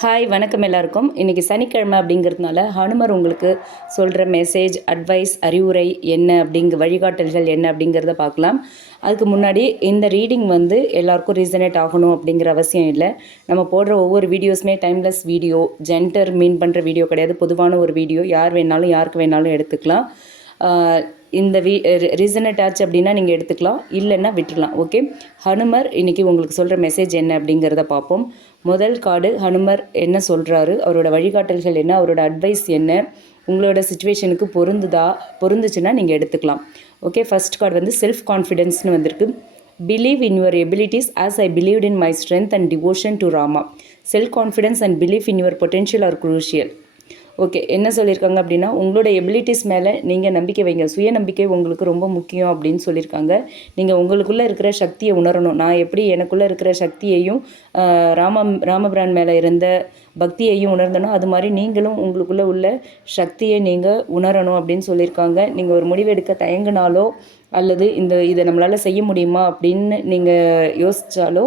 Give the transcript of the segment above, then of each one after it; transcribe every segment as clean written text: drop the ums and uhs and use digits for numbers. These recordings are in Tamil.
ஹாய் வணக்கம் எல்லாருக்கும். இன்றைக்கி சனிக்கிழமை அப்படிங்கிறதுனால ஹனுமர் உங்களுக்கு சொல்கிற மெசேஜ், அட்வைஸ், அறிவுரை என்ன வழிகாட்டல்கள் என்ன அப்படிங்கிறத பார்க்கலாம். அதுக்கு முன்னாடி இந்த ரீடிங் எல்லாருக்கும் ரீசனேட் ஆகணும் அப்படிங்கிற அவசியம் இல்லை. நம்ம போடுற ஒவ்வொரு வீடியோஸுமே டைம்லெஸ் வீடியோ, ஜென்டர் மீன் பண்ணுற வீடியோ கிடையாது. பொதுவான ஒரு வீடியோ, யார் வேணாலும் யாருக்கு வேணாலும் எடுத்துக்கலாம். இந்த ரீசனேட் ஆச்சு அப்படின்னா நீங்கள் எடுத்துக்கலாம், இல்லைன்னா விட்டுடலாம். ஓகே, ஹனுமர் இன்றைக்கி உங்களுக்கு சொல்கிற மெசேஜ் என்ன அப்படிங்கிறத பார்ப்போம். முதல் கார்டு, ஹனுமர் என்ன சொல்கிறாரு, அவரோட வழிகாட்டல்கள் என்ன, அவரோட அட்வைஸ் என்ன, உங்களோட சுச்சுவேஷனுக்கு பொருந்துச்சுன்னா நீங்கள் எடுத்துக்கலாம். ஓகே, ஃபர்ஸ்ட் கார்டு செல்ஃப் கான்ஃபிடென்ஸ்னு வந்திருக்கு. Believe in your abilities as I believed in my strength and devotion to Rama. Self confidence and believe in your potential are crucial. Okay, என்ன சொல்லியிருக்காங்க அப்படின்னா, உங்களோட எபிலிட்டிஸ் மேலே நீங்கள் நம்பிக்கை வைங்க, சுயநம்பிக்கை உங்களுக்கு ரொம்ப முக்கியம் அப்படின்னு சொல்லியிருக்காங்க. நீங்கள் உங்களுக்குள்ளே இருக்கிற சக்தியை உணரணும். நான் எப்படி எனக்குள்ளே இருக்கிற சக்தியையும் ராமபிரான் மேலே இருந்த பக்தியையும் உணர்ந்தனோ, அது மாதிரி நீங்களும் உங்களுக்குள்ளே உள்ள சக்தியை நீங்கள் உணரணும் அப்படின்னு சொல்லியிருக்காங்க. நீங்கள் ஒரு முடிவெடுக்க தயங்கினாலோ அல்லது இதை நம்மளால் செய்ய முடியுமா அப்படின்னு நீங்கள் யோசித்தாலோ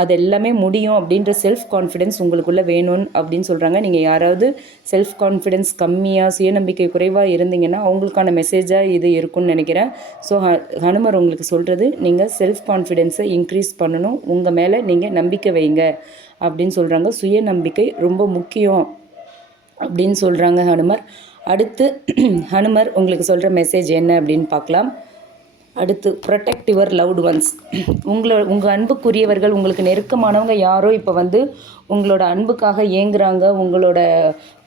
அது எல்லாமே முடியும் அப்படின்ற செல்ஃப் கான்ஃபிடென்ஸ் உங்களுக்குள்ளே வேணும் அப்படின்னு சொல்கிறாங்க. நீங்கள் யாராவது செல்ஃப் கான்ஃபிடென்ஸ் கம்மியாக, சுயநம்பிக்கை குறைவாக இருந்தீங்கன்னா அவங்களுக்கான மெசேஜாக இது இருக்குன்னு நினைக்கிறேன். ஸோ ஹனுமர் உங்களுக்கு சொல்கிறது, நீங்கள் செல்ஃப் கான்ஃபிடென்ஸை இன்க்ரீஸ் பண்ணணும், உங்கள் மேலே நீங்கள் நம்பிக்கை வைங்க அப்படின்னு சொல்கிறாங்க. சுயநம்பிக்கை ரொம்ப முக்கியம் அப்படின்னு சொல்கிறாங்க ஹனுமர். அடுத்து ஹனுமர் உங்களுக்கு சொல்கிற மெசேஜ் என்ன அப்படின்னு பார்க்கலாம். அடுத்து, ப்ரொடெக்ட் யுவர் லவ்டு ஒன்ஸ். உங்கள் அன்புக்குரியவர்கள், உங்களுக்கு நெருக்கமானவங்க யாரோ இப்போ உங்களோட அன்புக்காக ஏங்குறாங்க, உங்களோட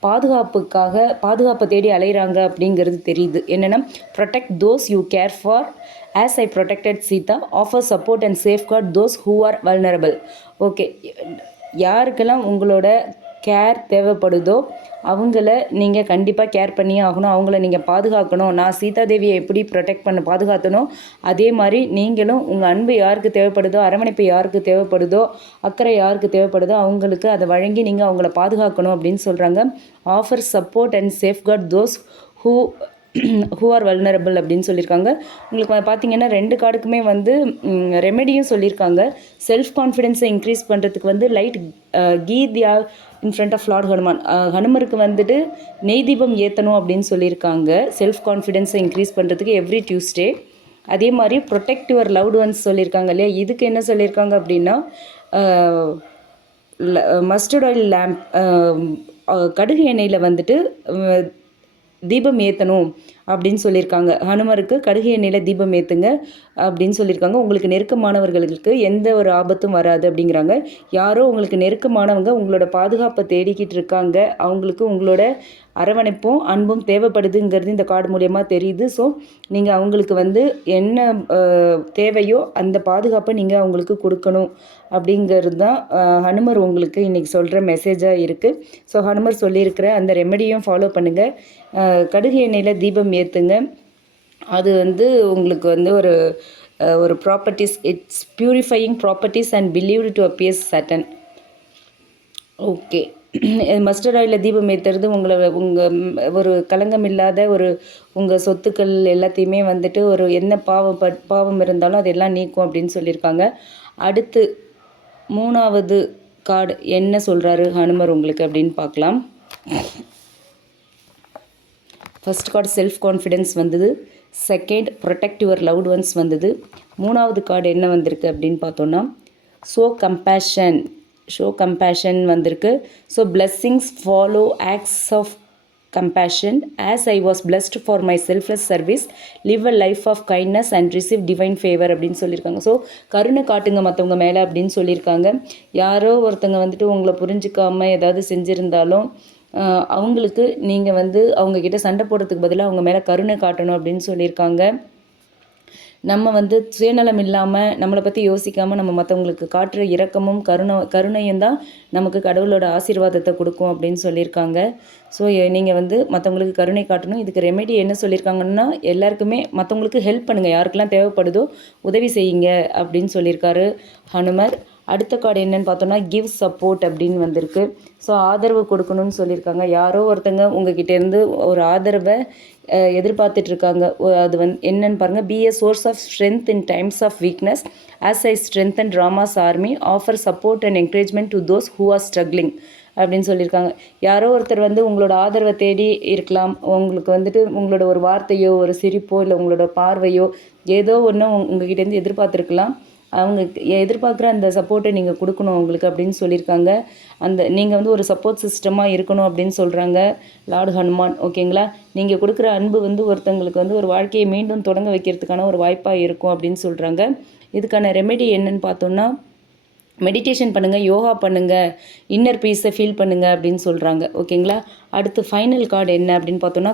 பாதுகாப்பை தேடி அலைகிறாங்க அப்படிங்கிறது தெரியுது. என்னென்னா, protect those you care for as I protected Sita, offer support and safeguard those who are vulnerable. Okay, யாருக்கெல்லாம் உங்களோட கேர் தேவைப்படுதோ அவங்கள நீங்கள் கண்டிப்பாக கேர் பண்ணியே ஆகணும், அவங்கள நீங்கள் பாதுகாக்கணும். நான் சீதாதேவியை எப்படி பாதுகாத்தனோ அதே மாதிரி நீங்களும் உங்கள் அன்பு யாருக்கு தேவைப்படுதோ, அரவணைப்பு யாருக்கு தேவைப்படுதோ, அக்கறை யாருக்கு தேவைப்படுதோ அவங்களுக்கு அதை வழங்கி நீங்கள் அவங்கள பாதுகாக்கணும் அப்படின்னு சொல்கிறாங்க. Offer support and safeguard those who are vulnerable அப்படின்னு சொல்லியிருக்காங்க. உங்களுக்கு பார்த்தீங்கன்னா 2 கார்டுக்குமே ரெமெடியும் சொல்லியிருக்காங்க. செல்ஃப் கான்ஃபிடென்ஸை இன்க்ரீஸ் பண்ணுறதுக்கு லைட் கீத்யா in front of lord Hanuman. ஹனுமருக்கு நெய் தீபம் ஏற்றணும் அப்படின்னு சொல்லியிருக்காங்க, செல்ஃப் கான்ஃபிடென்ஸை இன்க்ரீஸ் பண்ணுறதுக்கு எவ்ரி டியூஸ்டே. அதே மாதிரி ப்ரொடெக்ட் யுவர் லவ்டு ஒன்ஸ் சொல்லியிருக்காங்க இல்லையா, இதுக்கு என்ன சொல்லியிருக்காங்க அப்படின்னா, மஸ்டர்ட் ஆயில் லேம்ப், கடுகு எண்ணெயில் தீபம் ஏற்றணும் அப்படின்னு சொல்லியிருக்காங்க. ஹனுமருக்கு கடுகு எண்ணெயில் தீபம் ஏற்றுங்க அப்படின்னு சொல்லியிருக்காங்க. உங்களுக்கு நெருக்கமானவர்களுக்கு எந்த ஒரு ஆபத்தும் வராது அப்படிங்கிறாங்க. யாரோ உங்களுக்கு நெருக்கமானவங்க உங்களோட பாதுகாப்பை தேடிக்கிட்டு இருக்காங்க, அவங்களுக்கு உங்களோட அரவணைப்பும் அன்பும் தேவைப்படுதுங்கிறது இந்த கார்டு மூலயமா தெரியுது. ஸோ நீங்கள் அவங்களுக்கு என்ன தேவையோ அந்த பாதுகாப்பை நீங்கள் அவங்களுக்கு கொடுக்கணும் அப்படிங்கிறது தான் ஹனுமர் உங்களுக்கு இன்றைக்கி சொல்கிற மெசேஜாக இருக்குது. ஸோ ஹனுமர் சொல்லியிருக்கிற அந்த ரெமெடியும் ஃபாலோ பண்ணுங்கள். கடுகு எண்ணெயில் தீபம் ஏற்றுங்க. அது உங்களுக்கு ஒரு properties, it's purifying properties and believed to appears Saturn. Okay, mustard ஆயிலில் தீபம் ஏற்றுறது உங்கள் ஒரு களங்கம் இல்லாத உங்கள் சொத்துக்கள் எல்லாத்தையுமே ஒரு என்ன பாவம் இருந்தாலும் அதெல்லாம் நீக்கும் அப்படின்னு சொல்லியிருக்காங்க. அடுத்து 3வது கார்டு என்ன சொல்கிறாரு ஹனுமர் உங்களுக்கு அப்படின்னு பார்க்கலாம். ஃபர்ஸ்ட் கார்டு செல்ஃப் கான்ஃபிடென்ஸ் வந்தது, second protect your loved ones வந்தது, 3வது கார்டு என்ன வந்திருக்கு அப்படின்னு பார்த்தோன்னா ஷோ கம்பேஷன் வந்திருக்கு. So blessings follow acts of compassion as I was blessed for my selfless service, live a life of kindness and receive divine favour அப்படின்னு சொல்லியிருக்காங்க. ஸோ கருணை காட்டுங்க மற்றவங்க மேலே அப்படின்னு சொல்லியிருக்காங்க. யாரோ ஒருத்தங்க உங்களை புரிஞ்சிக்காமல் ஏதாவது செஞ்சுருந்தாலும் அவங்களுக்கு நீங்கள் அவங்கக்கிட்ட சண்டை போடுறதுக்கு பதிலாக அவங்க மேலே கருணை காட்டணும் அப்படின்னு சொல்லியிருக்காங்க. நம்ம சுயநலம் இல்லாமல், நம்மளை பற்றி யோசிக்காமல் நம்ம மற்றவங்களுக்கு காட்டுற இரக்கமும் கருணையும் தான் நமக்கு கடவுளோட ஆசீர்வாதத்தை கொடுக்கும் அப்படின்னு சொல்லியிருக்காங்க. ஸோ நீங்கள் மற்றவங்களுக்கு கருணை காட்டணும். இதுக்கு ரெமெடி என்ன சொல்லியிருக்காங்கன்னா, எல்லாருக்குமே மற்றவங்களுக்கு ஹெல்ப் பண்ணுங்கள், யாருக்கெல்லாம் தேவைப்படுதோ உதவி செய்யுங்க அப்படின்னு சொல்லியிருக்காரு ஹனுமர். அடுத்த கார்டு என்னன்னு பார்த்தோன்னா கிவ் சப்போர்ட் அப்படின்னு வந்திருக்கு. ஸோ ஆதரவு கொடுக்கணும்னு சொல்லியிருக்காங்க. யாரோ ஒருத்தங்க உங்ககிட்டேருந்து ஒரு ஆதரவை எதிர்பார்த்துட்ருக்காங்க. அது என்னன்னு பாருங்கள். Be a source of strength in times of weakness as I strengthen Rama's army, offer support and encouragement to those who are struggling அப்படின்னு சொல்லியிருக்காங்க. யாரோ ஒருத்தர் வந்து உங்களோட ஆதரவை தேடி இருக்கலாம். உங்களுக்கு வந்துட்டு உங்களோட ஒரு வார்த்தையோ, ஒரு சிரிப்போ, இல்லை உங்களோட பார்வையோ ஏதோ ஒன்று உங்ககிட்டேருந்து எதிர்பார்த்துருக்கலாம். அவங்க எதிர்பார்க்குற அந்த சப்போர்ட்டை நீங்கள் கொடுக்கணும் அவங்களுக்கு அப்படின்னு சொல்லியிருக்காங்க. நீங்கள் வந்து ஒரு சப்போர்ட் சிஸ்டமாக இருக்கணும் அப்படின்னு சொல்கிறாங்க லார்டு ஹனுமான். ஓகேங்களா? நீங்கள் கொடுக்குற அன்பு வந்து ஒருத்தங்களுக்கு வந்து ஒரு வாழ்க்கையை மீண்டும் தொடங்க வைக்கிறதுக்கான ஒரு வாய்ப்பாக இருக்கும் அப்படின்னு சொல்கிறாங்க. இதுக்கான ரெமெடி என்னன்னு பார்த்தோன்னா, மெடிடேஷன் பண்ணுங்கள், யோகா பண்ணுங்கள், இன்னர் பீஸை ஃபீல் பண்ணுங்கள் அப்படின்னு சொல்கிறாங்க. ஓகேங்களா? அடுத்து ஃபைனல் கார்டு என்ன அப்படின்னு பார்த்தோன்னா,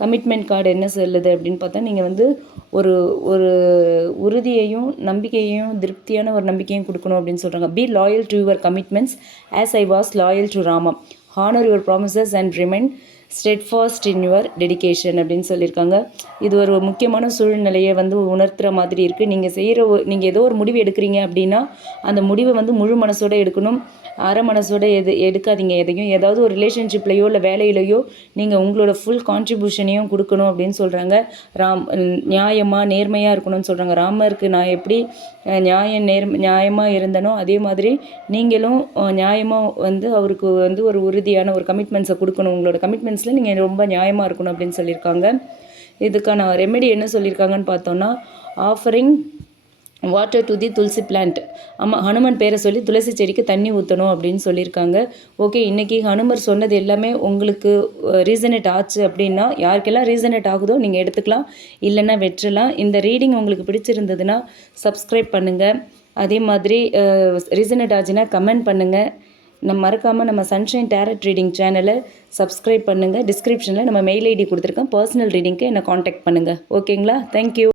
கமிட்மெண்ட் கார்டு என்ன சொல்லுது அப்படின்னு பார்த்தா, நீங்கள் வந்து ஒரு ஒரு உறுதியையும் நம்பிக்கையையும் திருப்தியான ஒரு நம்பிக்கையும் கொடுக்கணும் அப்படின்னு சொல்கிறாங்க. Be loyal to your commitments as I was loyal to Rama. Honour your promises and remain steadfast in your dedication அப்படின்னு சொல்லியிருக்காங்க. இது ஒரு முக்கியமான சூழ்நிலையை வந்து உணர்த்துகிற மாதிரி இருக்குது. நீங்கள் ஏதோ ஒரு முடிவு எடுக்கிறீங்க அப்படின்னா அந்த முடிவை வந்து முழு மனசோடு எடுக்கணும். அரை மனசோட எடுக்காதீங்க. ஏதாவது ஒரு ரிலேஷன்ஷிப்லையோ இல்லை வேலையிலையோ நீங்கள் உங்களோட ஃபுல் கான்ட்ரிபியூஷனையும் கொடுக்கணும் அப்படின்னு சொல்கிறாங்க. நியாயமாக நேர்மையாக இருக்கணும்னு சொல்கிறாங்க. ராமருக்கு நான் எப்படி நியாயமாக இருந்தனோ அதே மாதிரி நீங்களும் நியாயமாக வந்து அவருக்கு வந்து ஒரு உறுதியான ஒரு கமிட்மெண்ட்ஸை கொடுக்கணும். உங்களோட கமிட்மெண்ட்ஸில் நீங்கள் ரொம்ப நியாயமாக இருக்கணும் அப்படின்னு சொல்லியிருக்காங்க. இதுக்கான ரெமெடி என்ன சொல்லியிருக்காங்கன்னு பார்த்தோன்னா, offering water to the tulsi plant. ஆமாம், ஹனுமன் பேரை சொல்லி துளசி செடிக்கு தண்ணி ஊற்றணும் அப்படின்னு சொல்லியிருக்காங்க. ஓகே, இன்றைக்கி ஹனுமர் சொன்னது எல்லாமே உங்களுக்கு ரீசனேட் ஆச்சு அப்படின்னா, யாருக்கெல்லாம் ரீசனேட் ஆகுதோ நீங்கள் எடுத்துக்கலாம், இல்லைன்னா வெற்றலாம். இந்த ரீடிங் உங்களுக்கு பிடிச்சிருந்ததுன்னா சப்ஸ்கிரைப் பண்ணுங்கள். அதே மாதிரி ரீசனேட் ஆச்சுன்னா கமெண்ட் பண்ணுங்கள். மறக்காமல் நம்ம சன்ஷைன் டேரட் ரீடிங் சேனலை சப்ஸ்கிரைப் பண்ணுங்கள். டிஸ்கிரிப்ஷனில் நம்ம மெயில் ஐடி கொடுத்துருக்கேன். பர்சனல் ரீடிங்க்கு என்னை காண்டாக்ட் பண்ணுங்கள். ஓகேங்களா? தேங்க்யூ.